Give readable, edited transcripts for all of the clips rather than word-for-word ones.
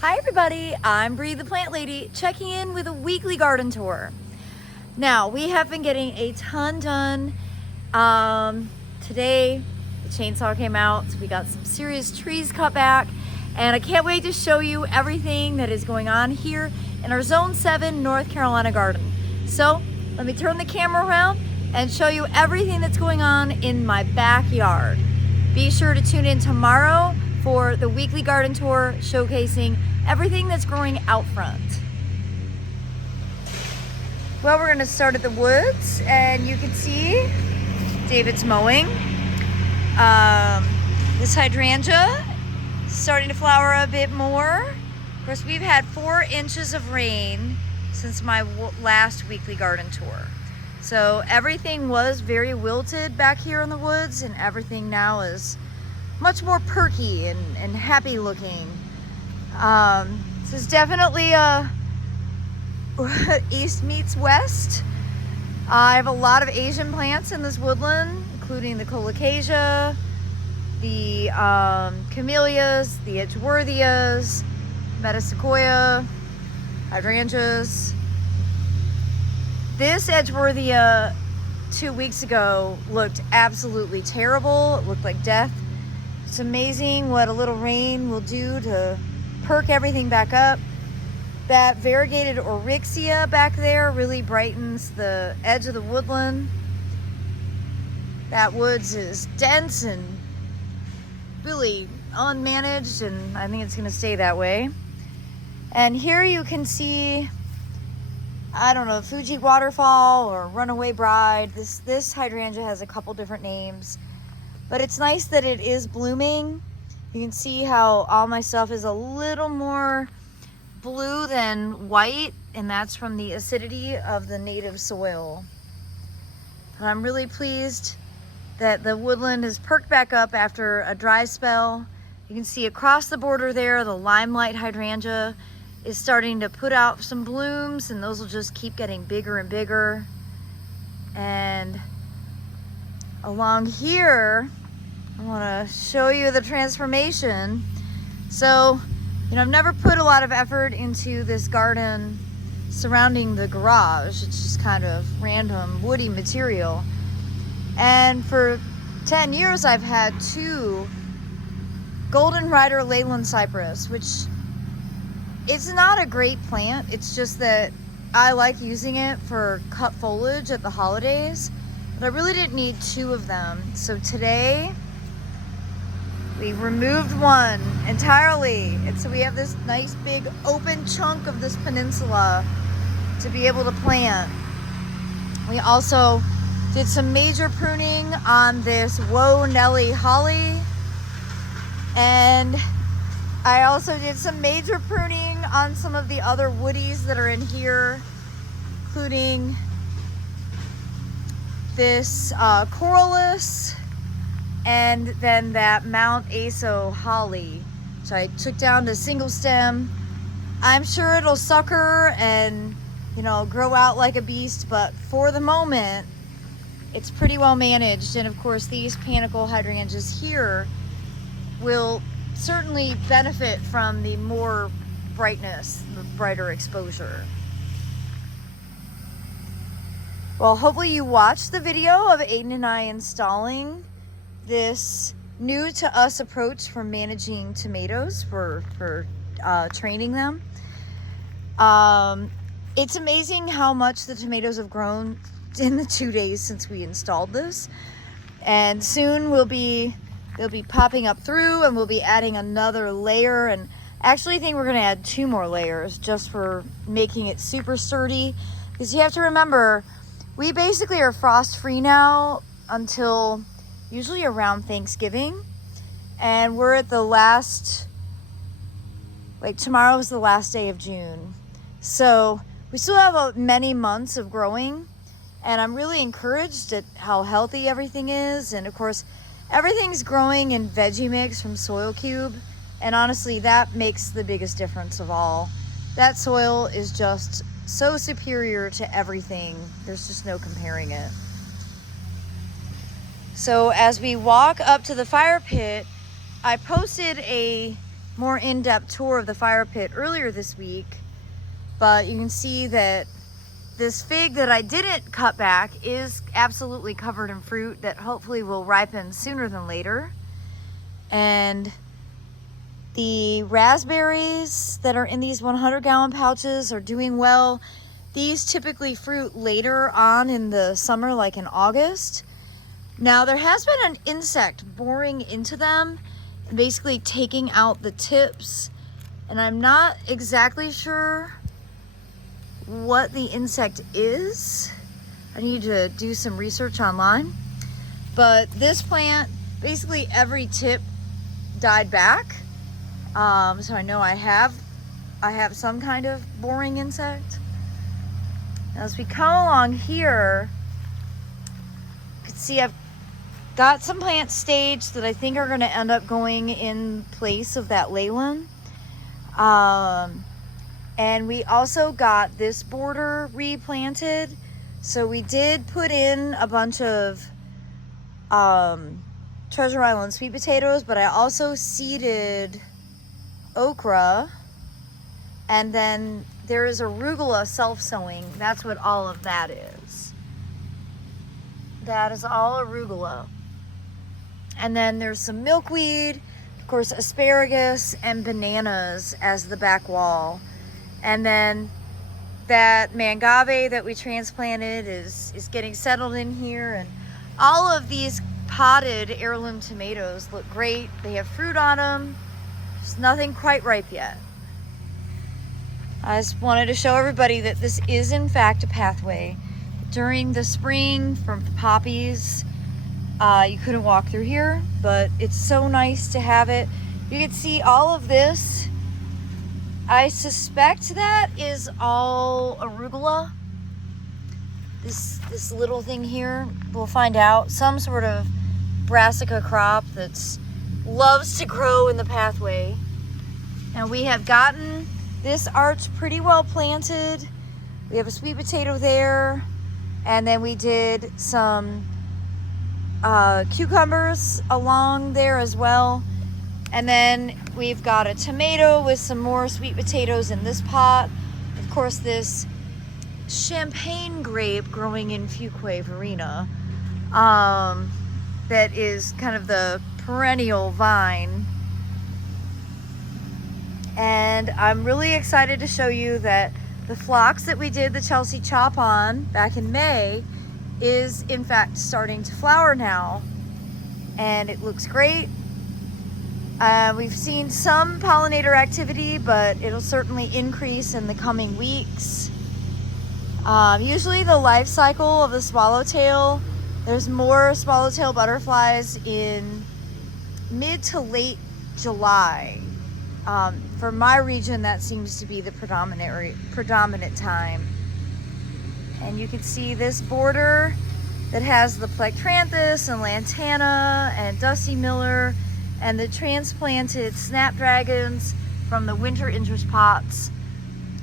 Hi everybody, I'm Bree the Plant Lady, checking in with a weekly garden tour. Now, we have been getting a ton done. Today, the chainsaw came out, so we got some serious trees cut back, and I can't wait to show you everything that is going on here in our Zone 7 North Carolina garden. So, let me turn the camera around and show you everything that's going on in my backyard. Be sure to tune in tomorrow for the weekly garden tour showcasing everything that's growing out front. Well, we're gonna start at the woods, and you can see David's mowing. This hydrangea is starting to flower a bit more. Of course, we've had 4 inches of rain since my last weekly garden tour. So everything was very wilted back here in the woods, and everything now is much more perky and happy looking. This is definitely a east meets west. I have a lot of Asian plants in this woodland, including the colocasia, the camellias, the edgeworthias, metasequoia, hydrangeas. This edgeworthia 2 weeks ago looked absolutely terrible. It looked like death. It's amazing what a little rain will do to perk everything back up. That variegated oryxia back there really brightens the edge of the woodland. That woods is dense and really unmanaged, and I think it's gonna stay that way. And here you can see, I don't know, Fuji Waterfall or Runaway Bride. This hydrangea has a couple different names, but it's nice that it is blooming. You can see how all my stuff is a little more blue than white, and that's from the acidity of the native soil. And I'm really pleased that the woodland is perked back up after a dry spell. You can see across the border there, the limelight hydrangea is starting to put out some blooms, and those will just keep getting bigger and bigger. And along here, I want to show you the transformation. So, I've never put a lot of effort into this garden surrounding the garage. It's just kind of random woody material. And for 10 years, I've had 2 Golden Rider Leyland cypress, which it's not a great plant. It's just that I like using it for cut foliage at the holidays, but I really didn't need 2 of them. So today, we removed one entirely, and so we have this nice big open chunk of this peninsula to be able to plant. We also did some major pruning on this Whoa Nelly holly, and I also did some major pruning on some of the other woodies that are in here, including this corylus, and then that Mount Aso holly, which I took down to single stem. I'm sure it'll sucker and, grow out like a beast, but for the moment, it's pretty well managed. And of course, these panicle hydrangeas here will certainly benefit from the more brightness, the brighter exposure. Well, hopefully you watched the video of Aiden and I installing this new to us approach for managing tomatoes, for training them. It's amazing how much the tomatoes have grown in the 2 days since we installed this, and soon they'll be popping up through, and we'll be adding another layer, and actually I think we're going to add 2 more layers just for making it super sturdy, because you have to remember, we basically are frost free now until usually around Thanksgiving, and we're at the last, tomorrow is the last day of June, so we still have many months of growing, and I'm really encouraged at how healthy everything is. And of course, everything's growing in veggie mix from Soil Cube, and honestly, that makes the biggest difference of all. That soil is just so superior to everything. There's just no comparing it. So as we walk up to the fire pit, I posted a more in-depth tour of the fire pit earlier this week, but you can see that this fig that I didn't cut back is absolutely covered in fruit that hopefully will ripen sooner than later. And the raspberries that are in these 100-gallon pouches are doing well. These typically fruit later on in the summer, like in August. Now there has been an insect boring into them and basically taking out the tips, and I'm not exactly sure what the insect is. I need to do some research online. But this plant, basically every tip died back. So I know I have some kind of boring insect. Now as we come along here, you can see I've got some plants staged that I think are going to end up going in place of that Leyland. And we also got this border replanted. So we did put in a bunch of Treasure Island sweet potatoes, but I also seeded okra. And then there is arugula self-sowing. That's what all of that is. That is all arugula. And then there's some milkweed, of course, asparagus and bananas as the back wall. And then that mangave that we transplanted is getting settled in here. And all of these potted heirloom tomatoes look great. They have fruit on them. Just nothing quite ripe yet. I just wanted to show everybody that this is in fact a pathway. During the spring from the poppies, you couldn't walk through here, but it's so nice to have it. You can see all of this. I suspect that is all arugula. This little thing here, we'll find out. Some sort of brassica crop that loves to grow in the pathway. And we have gotten this arch pretty well planted. We have a sweet potato there. And then we did some cucumbers along there as well. And then we've got a tomato with some more sweet potatoes in this pot. Of course, this champagne grape growing in Fuquay Farina. That is kind of the perennial vine. And I'm really excited to show you that the phlox that we did the Chelsea chop on back in May is in fact starting to flower now. And it looks great. We've seen some pollinator activity, but it'll certainly increase in the coming weeks. Usually the life cycle of the swallowtail, there's more swallowtail butterflies in mid to late July. For my region, that seems to be the predominant time. And you can see this border that has the Plectranthus and Lantana and Dusty Miller and the transplanted snapdragons from the winter interest pots.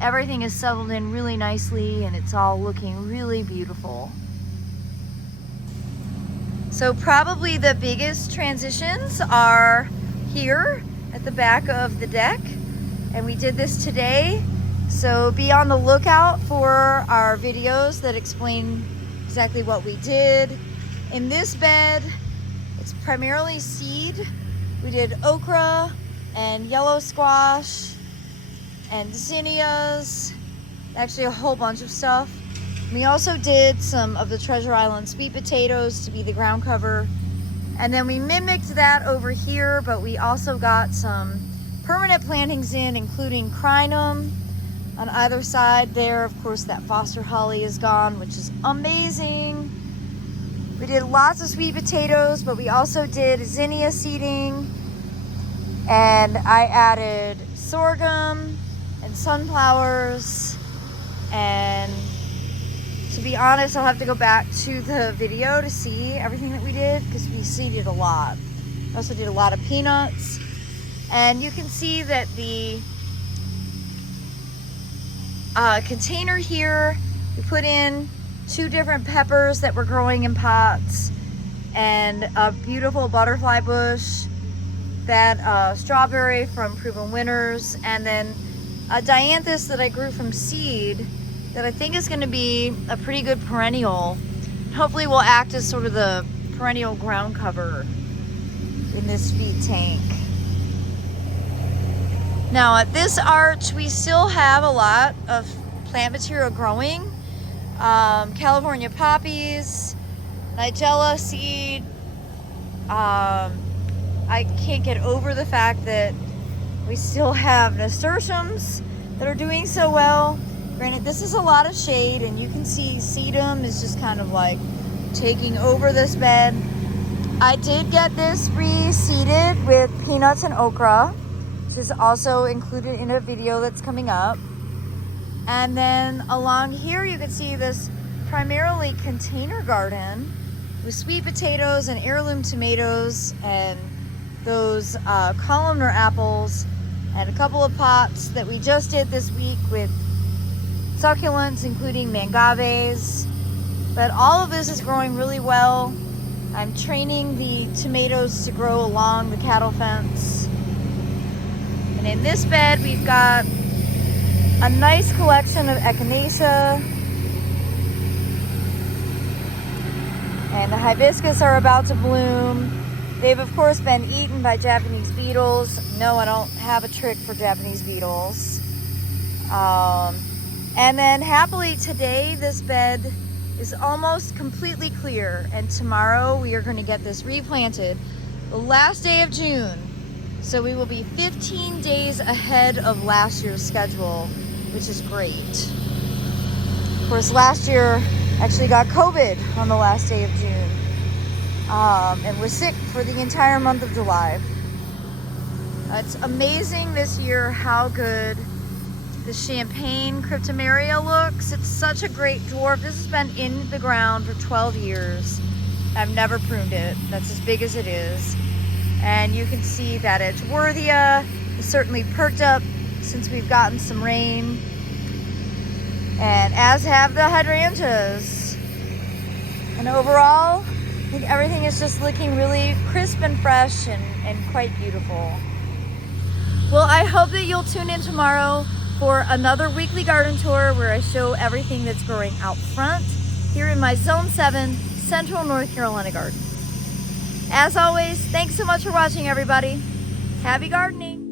Everything is settled in really nicely and it's all looking really beautiful. So probably the biggest transitions are here at the back of the deck. And we did this today. So be on the lookout for our videos that explain exactly what we did. In this bed, it's primarily seed. We did okra and yellow squash and zinnias, actually a whole bunch of stuff. We also did some of the Treasure Island sweet potatoes to be the ground cover. And then we mimicked that over here, but we also got some permanent plantings in, including crinum on either side there. Of course, that foster holly is gone, which is amazing. We did lots of sweet potatoes, but we also did zinnia seeding. And I added sorghum and sunflowers. And to be honest, I'll have to go back to the video to see everything that we did because we seeded a lot. We also did a lot of peanuts. And you can see that the container here, we put in 2 different peppers that were growing in pots and a beautiful butterfly bush. that strawberry from Proven Winners, and then a dianthus that I grew from seed that I think is going to be a pretty good perennial. Hopefully will act as sort of the perennial ground cover in this feed tank. Now at this arch, we still have a lot of plant material growing. California poppies, Nigella seed. I can't get over the fact that we still have nasturtiums that are doing so well. Granted, this is a lot of shade, and you can see sedum is just kind of like taking over this bed. I did get this reseeded with peanuts and okra, which is also included in a video that's coming up. And then along here you can see this primarily container garden with sweet potatoes and heirloom tomatoes and those columnar apples, and a couple of pots that we just did this week with succulents, including mangaves. But all of this is growing really well. I'm training the tomatoes to grow along the cattle fence. And in this bed, we've got a nice collection of echinacea. And the hibiscus are about to bloom. They've of course been eaten by Japanese beetles. No, I don't have a trick for Japanese beetles. And then happily today, this bed is almost completely clear, and tomorrow we are going to get this replanted the last day of June. So we will be 15 days ahead of last year's schedule, which is great. Of course, last year actually got COVID on the last day of June, and was sick for the entire month of July. It's amazing this year how good the Champagne Cryptomeria looks. It's such a great dwarf. This has been in the ground for 12 years. I've never pruned it. That's as big as it is. And you can see that Edgeworthia is certainly perked up since we've gotten some rain. And as have the hydrangeas. And overall, I think everything is just looking really crisp and fresh and quite beautiful. Well, I hope that you'll tune in tomorrow for another weekly garden tour where I show everything that's growing out front here in my Zone 7 Central North Carolina garden. As always, thanks so much for watching, everybody. Happy gardening!